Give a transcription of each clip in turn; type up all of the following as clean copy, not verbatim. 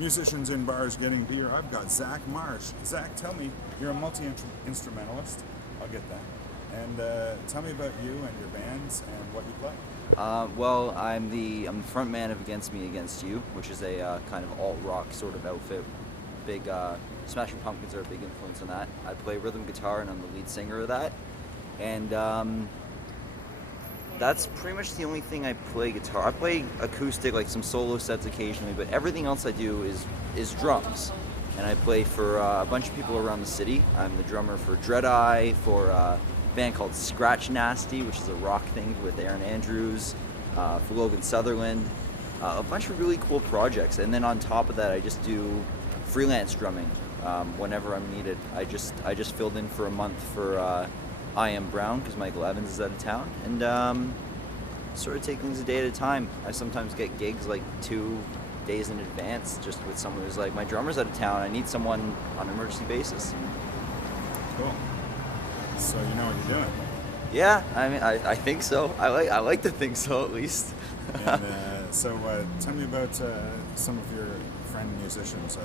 musicians in bars getting beer. I've got Zach Marsh. Zach, tell me, you're a multi-instrumentalist. I'll get that. And tell me about you and your bands and what you play. Well, I'm the front man of Against Me Against You, which is a kind of alt rock sort of outfit. Big Smashing Pumpkins are a big influence on that. I play rhythm guitar and I'm the lead singer of that. And that's pretty much the only thing I play guitar. I play acoustic, like some solo sets occasionally, but everything else I do is drums. And I play for a bunch of people around the city. I'm the drummer for Dread Eye, for a band called Scratch Nasty, which is a rock thing with Aaron Andrews, for Logan Sutherland, a bunch of really cool projects. And then on top of that, I just do freelance drumming whenever I'm needed. I just filled in for a month for I Am Brown because Michael Evans is out of town, and sort of take things a day at a time. I sometimes get gigs like 2 days in advance, just with someone who's like, my drummer's out of town, I need someone on an emergency basis. Cool. So you know what you're doing. Yeah, I mean, I think so. I like to think so, at least. And so tell me about some of your friend musicians.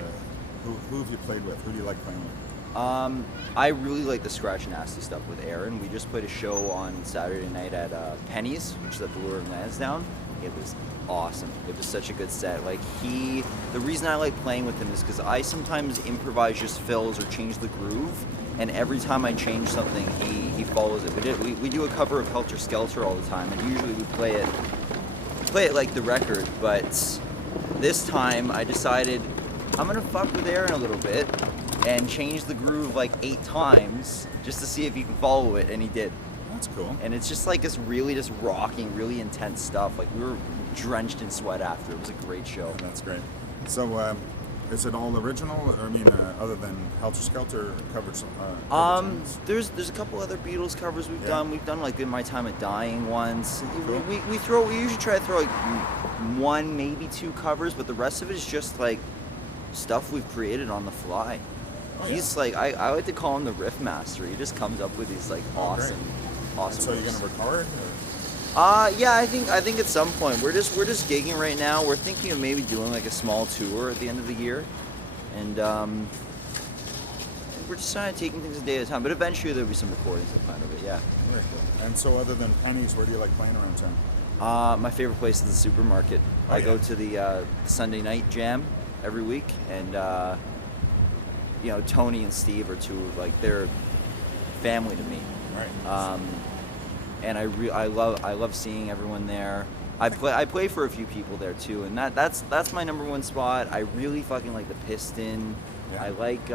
Who have you played with? Who do you like playing with? I really like the Scratch Nasty stuff with Aaron. We just played a show on Saturday night at Penny's, which is at the Lure and Lansdowne. It was awesome. It was such a good set. Like the reason I like playing with him is because I sometimes improvise just fills or change the groove, and every time I change something, he follows it. We do a cover of Helter Skelter all the time, and usually we play it like the record. But this time I decided I'm gonna fuck with Aaron a little bit and change the groove like 8 times just to see if he can follow it, and he did. That's cool. And it's just like this really just rocking, really intense stuff. Like we were drenched in sweat after. It was a great show. Yeah, that's great. So is it all original? I mean, other than Helter Skelter covers? There's a couple other Beatles covers we've done. We've done like In My Time at Dying once. Cool. We usually try to throw like 1, maybe 2 covers, but the rest of it is just like stuff we've created on the fly. Oh, He's like, I like to call him the riff master. He just comes up with these like awesome So you're riffs. gonna record? Yeah, I think at some point we're just gigging right now. We're thinking of maybe doing like a small tour at the end of the year, and we're just kind of taking things a day at a time. But eventually there'll be some recordings of kind of it. Yeah. Very cool. And so other than Penny's, where do you like playing around town? My favorite place is the supermarket. I go to the Sunday night jam every week, and Tony and Steve are two, like, they're family to me. Right. And I love seeing everyone there. I play for a few people there too, and that's my number one spot. I really fucking like the Piston. Yeah. I like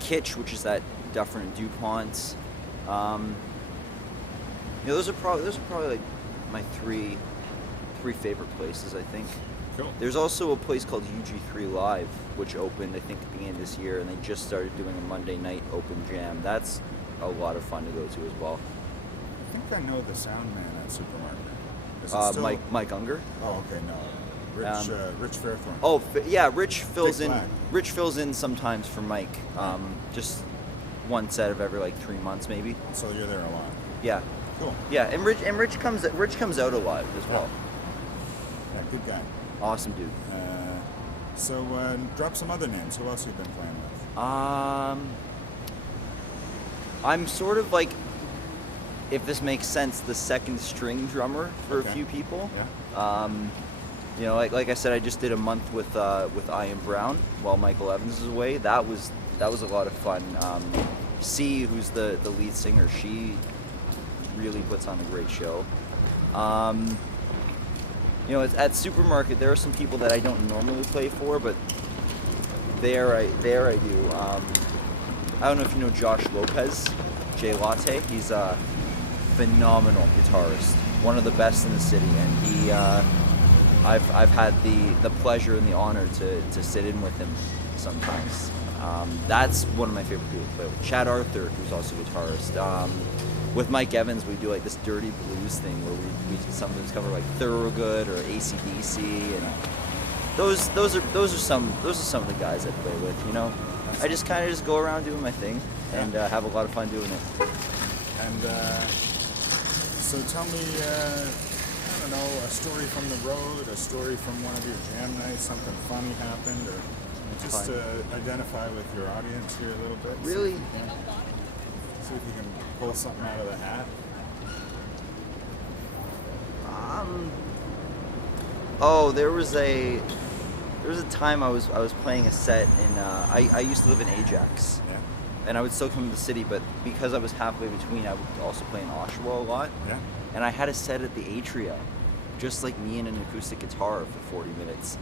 Kitsch, which is that Dufferin and DuPont. Those are probably like my three favorite places, I think. Cool. There's also a place called UG3 Live, which opened, I think, at the beginning of this year, and they just started doing a Monday night open jam. That's a lot of fun to go to as well. I think I know the sound man at Supermarket. Is it still... Mike Unger. Oh, okay, no. Rich Fairthorn. Oh, yeah, Rich fills in. Black. Rich fills in sometimes for Mike. Just one set of every like 3 months, maybe. So you're there a lot. Yeah. Cool. Yeah, and Rich comes out a lot as well. Yeah, good guy. Awesome dude. So drop some other names. Who else have you been playing with? I'm sort of like, if this makes sense, the second string drummer for a few people. Yeah. Like I said, I just did a month with I Am Brown while Michael Evans is away. That was a lot of fun. C, who's the lead singer, she really puts on a great show. At Supermarket, there are some people that I don't normally play for, but there I do. I don't know if you know Josh Lopez, J Latte. He's a phenomenal guitarist, one of the best in the city, and he, I've had the pleasure and the honor to sit in with him sometimes. That's one of my favorite people to play with. Chad Arthur, who's also a guitarist. With Mike Evans, we do like this dirty blues thing where we sometimes cover like Thorogood or AC/DC, and those are some of the guys I play with. I just kind of go around doing my thing and have a lot of fun doing it. And so tell me, I don't know, don't know, a story from the road, a story from one of your jam nights, something funny happened, or just Fine. to identify with your audience here a little bit. Really? See if you can pull something out of the hat. Oh, there was a time I was playing a set in I used to live in Ajax, Yeah. and I would still come to the city, but because I was halfway between, I would also play in Oshawa a lot. Yeah. And I had a set at the Atria, just like me and an acoustic guitar for 40 minutes.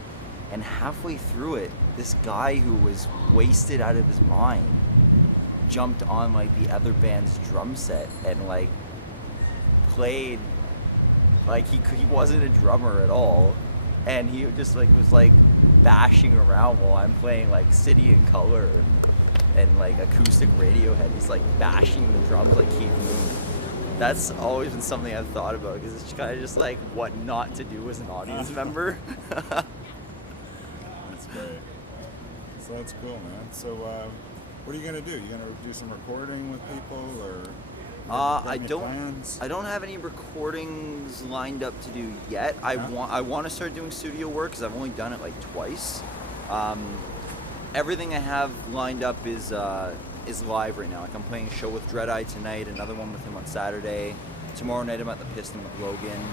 And halfway through it, this guy who was wasted out of his mind jumped on like the other band's drum set and like played like he wasn't a drummer at all, and he just like was like bashing around while I'm playing like City in Color and like acoustic Radiohead. He's like bashing the drums like Keith Moon. That's always been something I've thought about because it's kind of just like what not to do as an audience member. That's great. So that's cool, man. So what are you gonna do? You gonna do some recording with people, or I any don't. plans? I don't have any recordings lined up to do yet. I Yeah. want to start doing studio work because I've only done it like twice. Everything I have lined up is live right now. Like I'm playing a show with Dread Eye tonight, another one with him on Saturday. Tomorrow night I'm at the Piston with Logan,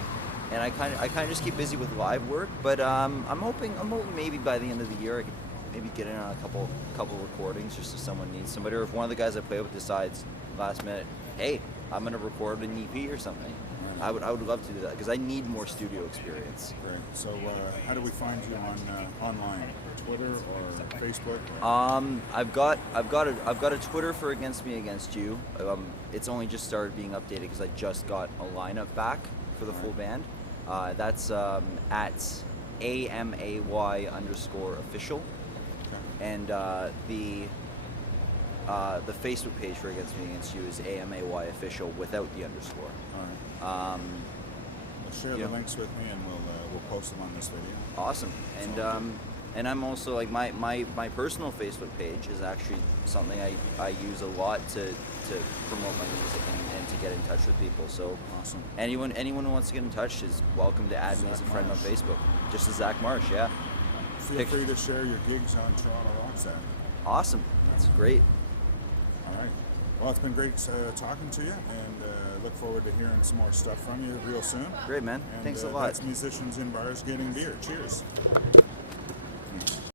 and I kind of just keep busy with live work. But I'm hoping maybe by the end of the year I could maybe get in on a couple recordings just if someone needs somebody, or if one of the guys I play with decides last minute, hey, I'm gonna record an EP or something. I would love to do that because I need more studio experience. Great. So how do we find you on online? Twitter or Facebook? I've got a Twitter for Against Me Against You. It's only just started being updated because I just got a lineup back for the full band. That's at AMAY_official, and the Facebook page for Against Me Against You is AMAY official without the underscore. All right. Well, share yeah. the links with me, and we'll post them on this video. Awesome. And I'm also like my personal Facebook page is actually something I use a lot to promote my music and to get in touch with people. So Awesome. anyone who wants to get in touch is welcome to add me as a friend on Facebook. Just as Zach Marsh, yeah. Feel free to share your gigs on torontorox. Awesome. That's great. All right. Well, it's been great talking to you, and look forward to hearing some more stuff from you real soon. Great, man. And, Thanks a lot. That's Musicians in Bars Getting Beer. Cheers.